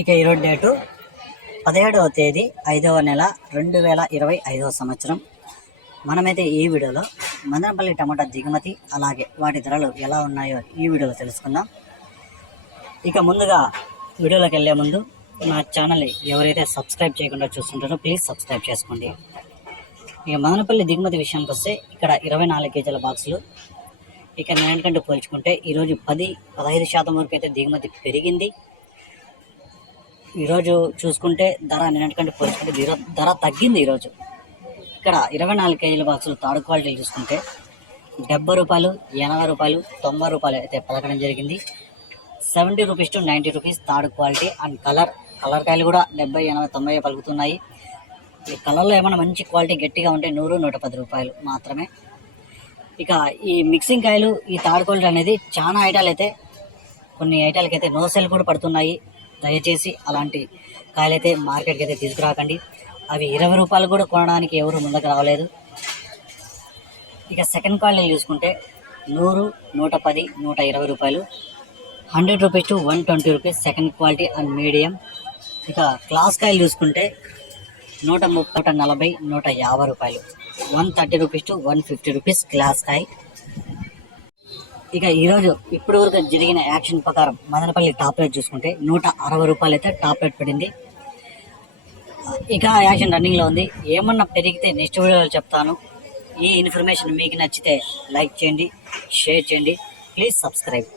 ఇక ఈరోజు డేటు పదిహేడవ తేదీ ఐదవ నెల రెండు వేల ఇరవై ఐదవ సంవత్సరం. మనమైతే ఈ వీడియోలో మదనపల్లి టమాటా దిగుమతి అలాగే వాటి ధరలు ఎలా ఉన్నాయో ఈ వీడియోలో తెలుసుకుందాం. ఇక ముందుగా వీడియోలోకి వెళ్ళే ముందు నా ఛానల్ ఎవరైతే సబ్స్క్రైబ్ చేయకుండా చూస్తుంటారో ప్లీజ్ సబ్స్క్రైబ్ చేసుకోండి. ఇక మదనపల్లి దిగుమతి విషయానికి వస్తే ఇక్కడ ఇరవై నాలుగు కేజీల బాక్సులు. ఇక నిన్నటికంటే పోల్చుకుంటే ఈరోజు పది పదహైదు శాతం వరకు అయితే దిగుమతి పెరిగింది. ఈరోజు చూసుకుంటే ధర నిన్నటికంటే పోల్చుకుంటే ధర ధర తగ్గింది ఈరోజు. ఇక్కడ ఇరవై నాలుగు కేజీల బాక్సులు తాడు క్వాలిటీలు చూసుకుంటే డెబ్బై రూపాయలు ఎనభై రూపాయలు తొంభై రూపాయలు అయితే పలకడం జరిగింది. Seventy rupees to ninety rupees third quality and colour. Colour కాయలు కూడా డెబ్బై ఎనభై తొంభై పలుకుతున్నాయి. ఈ కలర్లో ఏమైనా మంచి క్వాలిటీ గట్టిగా ఉంటే నూరు నూట పది రూపాయలు మాత్రమే. ఇక ఈ మిక్సింగ్ కాయలు ఈ థర్డ్ క్వాలిటీ అనేది చాలా ఐటాలు అయితే కొన్ని ఐటాలకి అయితే నో సెల్ కూడా పడుతున్నాయి. దయచేసి అలాంటి కాయలైతే మార్కెట్కి అయితే తీసుకురాకండి. అవి ఇరవై రూపాయలు కూడా కొనడానికి ఎవరు ముందుకు రావలేదు ఇక సెకండ్ క్వాలిటీ చూసుకుంటే నూరు నూట పది నూట ఇరవై రూపాయలు. Hundred rupees to one twenty rupees second quality and medium ఇక క్లాస్ కాయలు చూసుకుంటే నూట ముప్పై నూట నలభై నూట యాభై రూపాయలు. One thirty rupees to one fifty rupees class కాయ. ఇక ఈరోజు ఇప్పటి వరకు జరిగిన యాక్షన్ ప్రకారం మదనపల్లి టాప్ రేట్ చూసుకుంటే నూట అరవై రూపాయలు అయితే టాప్ రేట్ పడింది. ఇక యాక్షన్ రన్నింగ్లో ఉంది. ఏమన్నా పెరిగితే నెక్స్ట్ వీడియోలో చెప్తాను. ఈ ఇన్ఫర్మేషన్ మీకు నచ్చితే లైక్ చేయండి షేర్ చేయండి. Please subscribe.